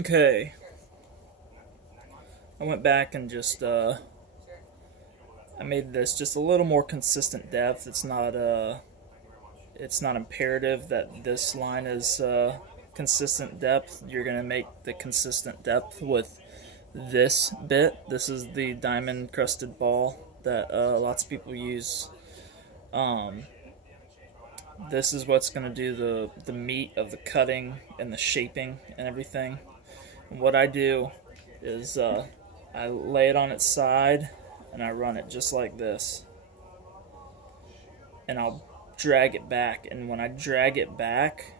Okay, I went back and just I made this just a little more consistent depth. It's not imperative that this line is consistent depth. You're gonna make the consistent depth with this bit. This is the diamond crusted ball that lots of people use. Um, this is what's gonna do the meat of the cutting and the shaping and everything. And what I do is I lay it on its side and I run it just like this. And I'll drag it back. And when I drag it back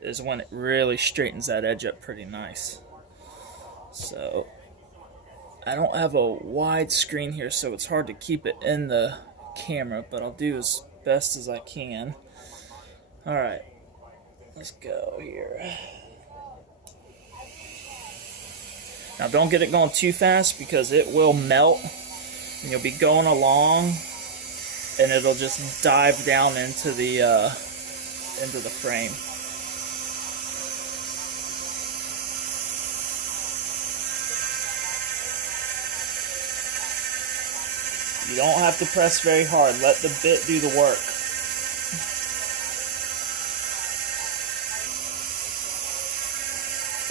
is when it really straightens that edge up pretty nice. So I don't have a wide screen here, so it's hard to keep it in the camera, but I'll do as best as I can. Alright, let's go here. Now don't get it going too fast because it will melt and you'll be going along and it'll just dive down into the frame. You don't have to press very hard. Let the bit do the work.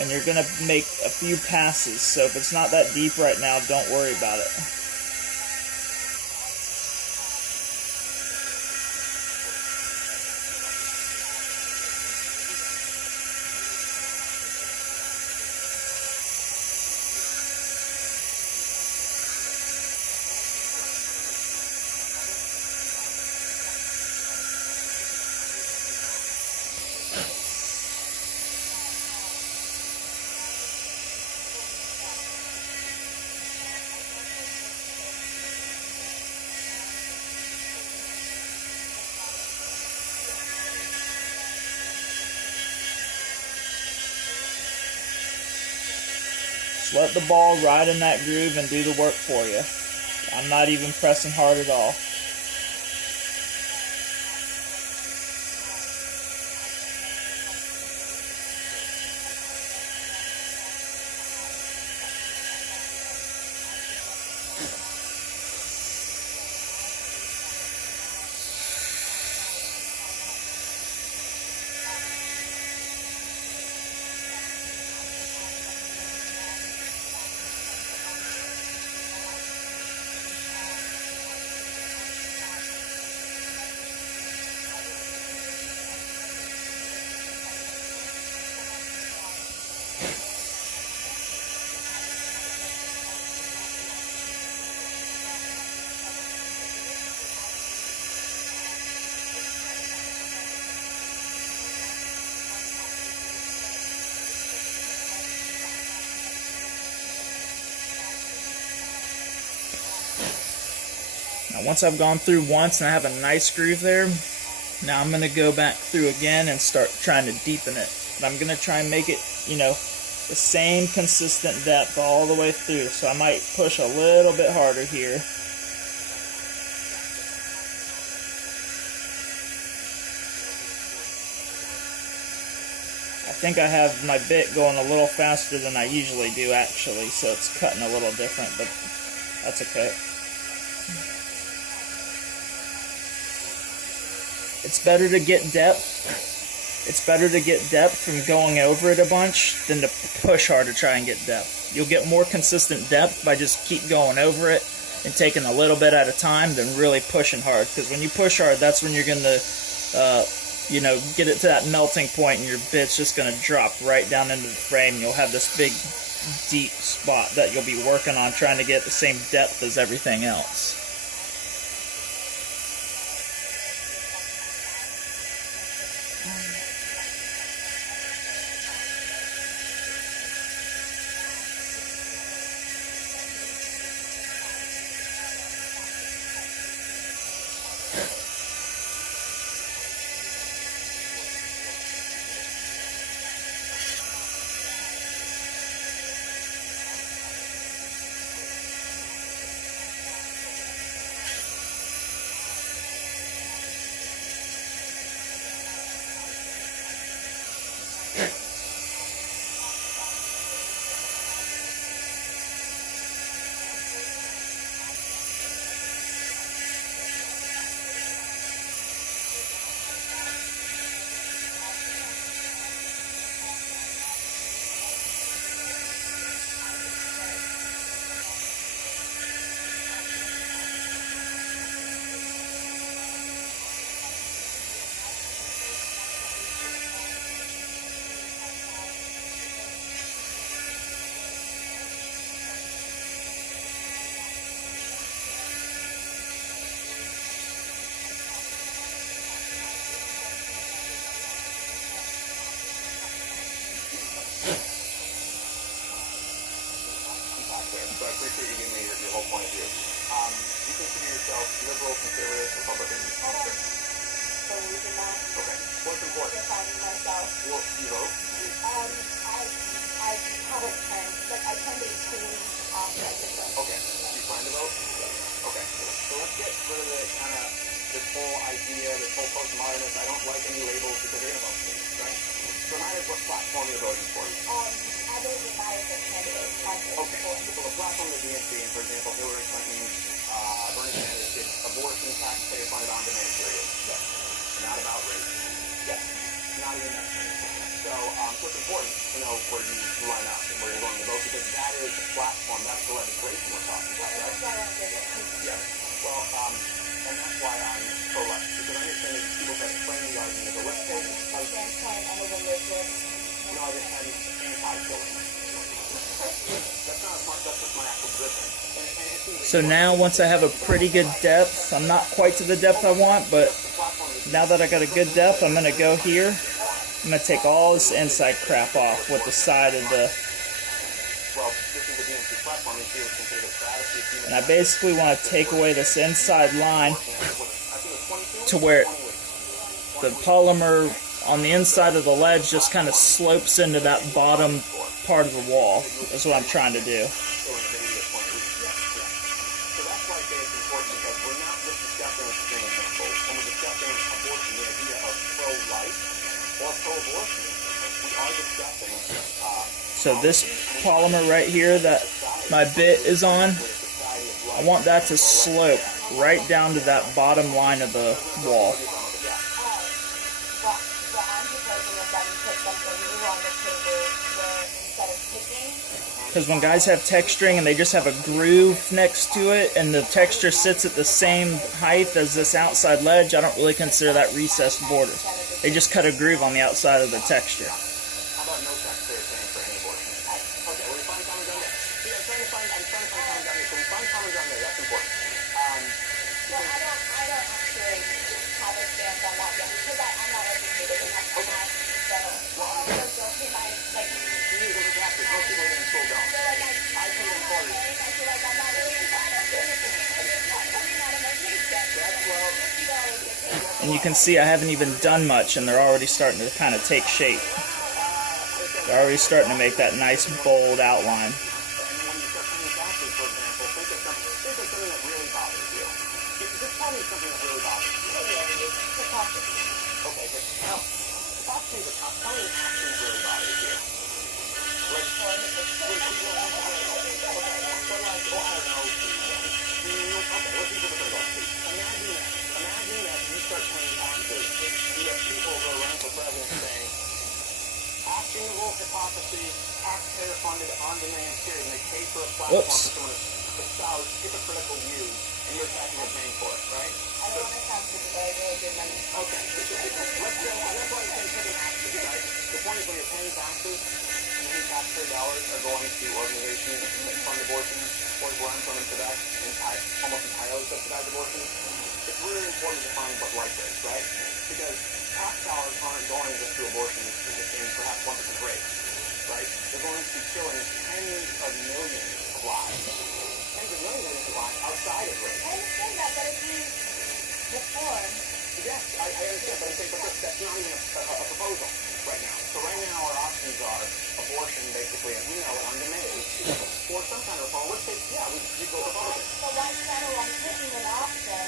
And you're going to make a few passes, so if it's not that deep right now, don't worry about it. Just let the ball ride in that groove and do the work for you. I'm not even pressing hard at all. Now once I've gone through once and I have a nice groove there, now I'm going to go back through again and start trying to deepen it. But I'm going to try and make it, the same consistent depth all the way through. So I might push a little bit harder here. I think I have my bit going a little faster than I usually do actually, so it's cutting a little different, but that's okay. It's better to get depth. It's better to get depth from going over it a bunch than to push hard to try and get depth. You'll get more consistent depth by just keep going over it and taking a little bit at a time than really pushing hard. Because when you push hard, that's when you're going to, get it to that melting point and your bit's just going to drop right down into the frame. You'll have this big, deep spot that you'll be working on trying to get the same depth as everything else. platform you're voting for? I believe the Madison candidate sponsors. Okay. So the platform of the DNC, and for example, Hillary Clinton, Bernie Sanders did abortion, taxpayer-funded on-demand period. Yes. Not about race. Yes. Not even that. So it's important to know where you line up and where you're going to vote, because that is the platform, that's the legislation we're talking about, right? That's why I want to get it. Yes. Well, and that's why I'm pro-life, because I understand that people try to frame the argument as a let's take I'm a religious. no, I just had anti-killing. That's not a smart, that's just my actual position. And So now, once I have a pretty good depth, I'm not quite to the depth I want, but now that I got a good depth, I'm going to go here. I'm going to take all this inside crap off with the side of the... And I basically want to take away this inside line to where the polymer on the inside of the ledge just kind of slopes into that bottom part of the wall. That's what I'm trying to do. So this polymer right here that my bit is on, I want that to slope right down to that bottom line of the wall. Because when guys have texturing and they just have a groove next to it and the texture sits at the same height as this outside ledge, I don't really consider that recessed border. They just cut a groove on the outside of the texture. And you can see I haven't even done much and they're already starting to kind of take shape. They're already starting to make that nice bold outline. Oops. Hypocritical views, and you're attacking and paying for it, right? I don't want to sound stupid, but I really did money. Okay. Let's go. That's why I'm saying taking action, right? The point is when you're paying taxes, and any taxpayer dollars are going to organizations that fund abortion, or where I'm coming to that, and almost entirely subsidize abortion, it's really important to find what life is, right? Because tax dollars aren't going just to abortion in perhaps 1% rate, right? They're going to killing tens of millions of lives. Tens of millions of lives outside of race. I understand that, but if you reform... Yes, I understand, but I'm saying that's not even a proposal right now. So right now our options are abortion, basically, as we know it, on demand, or some kind of reform, which is, we go Republican. So why settle on picking an option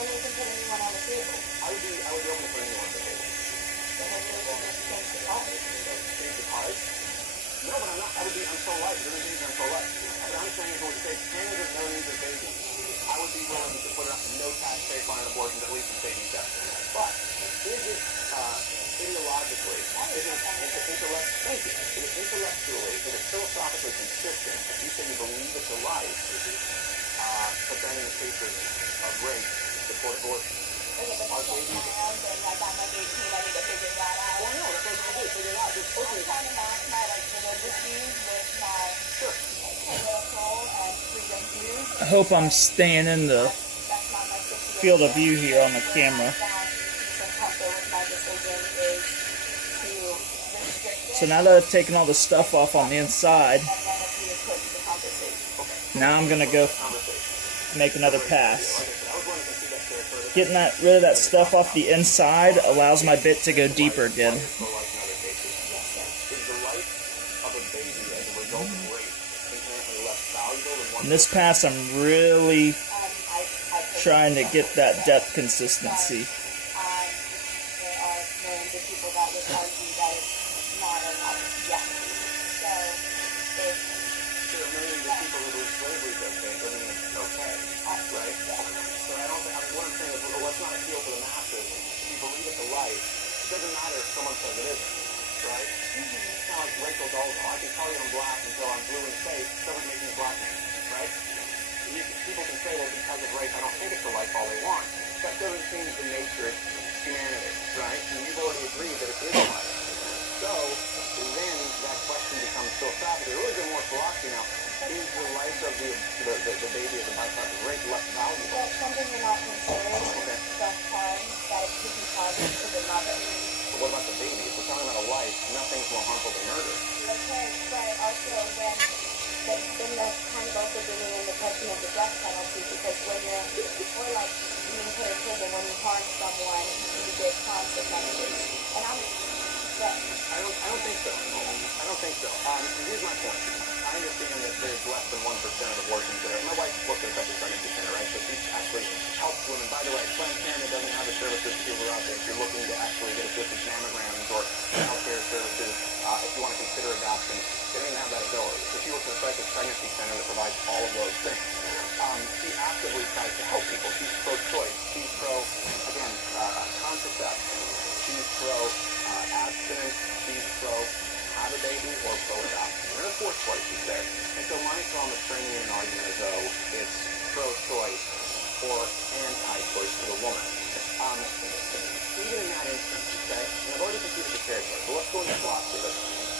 when you can put a new one on the table? I would be open to putting a new one on the table. Then maybe we should just change the cards. Change the cards? No, but I'm not. I'm pro-life. It doesn't mean I'm pro-life. What I'm saying is when we say tens of millions of babies, I would be willing to put up no taxpayer-funded abortions, at least in state and steps. But is it ideologically, is it intellectually, is it philosophically consistent if you say you believe it's a life, but then in the case of rape, support abortion? Okay, but that's like my own thing. Like, I'm like 18, I need to figure that out. Well, no, that's what I'm trying to do. Figure it out. Just I'm trying to match my, like, religious views with my political and freedom views. I hope I'm staying in the That's not my situation. field of view here on the camera. So now that I've taken all the stuff off on the inside, now I'm going to go make another pass. Getting rid of that stuff off the inside allows my bit to go deeper again. In this pass, I'm really trying to get that depth consistency. There are millions of people that would argue that it's not a dolls. I can tell you I'm black until I'm blue in the face. Doesn't make me a black man, right? People can say, well, because of race, I don't think it's a life all they want. That doesn't change the nature of humanity, right? And you've already agreed that it is a life. So then that question becomes philosophical. There is more philosophy now. Is the life of the baby of the byproduct of race less valuable? That's something you're not considering. Okay. The harm that it could be causing to the mother. But what about the baby? If we're talking about a life, nothing's more harmful than murder. Okay, but also then that's kind of also bringing in the question of the death penalty, because when you're, or like being put in prison, when you harm someone, you get consequences. And I don't think so. I don't think so. Here's my point. I understand that there's less than 1% of abortions that are. My wife works at a couple pregnancy center, right? So she actually helps women. By the way, Planned Parenthood doesn't have the services to people out there. If you're looking to actually get assisted mammograms or healthcare services, if you want to consider adoption, they don't even have that ability. So she works at a private pregnancy center that provides all of those things. She actively tries to help people. She's pro-choice. She's again, contraception. She's abstinence. She's have a baby or pro-adoption. There are 4 choices there. And so my problem is framing an argument as though it's pro-choice or anti-choice for the woman. Even in that instance, okay, and I've already conceded the territory, but let's go into philosophy.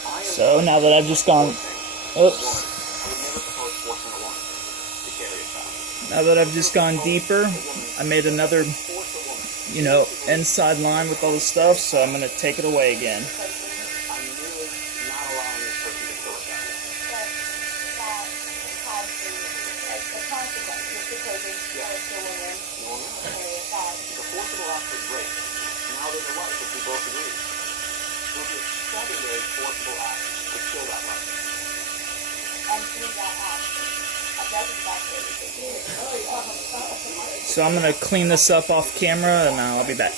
I am So now that I've just gone, I would never propose forcing a woman to carry a child. now that I've just gone deeper, I made another, Force a woman. you know, inside line with all the stuff, so I'm gonna take it away again. I'm merely not allowing this person to kill a child. that has the consequences, because it's forced a woman to carry a child. The forcible act was rape. Now there's a life, which we both agree. It would be a secondary forcible act to kill that life. And through that act, a dozen factors. So I'm gonna clean this up off camera, and I'll be back.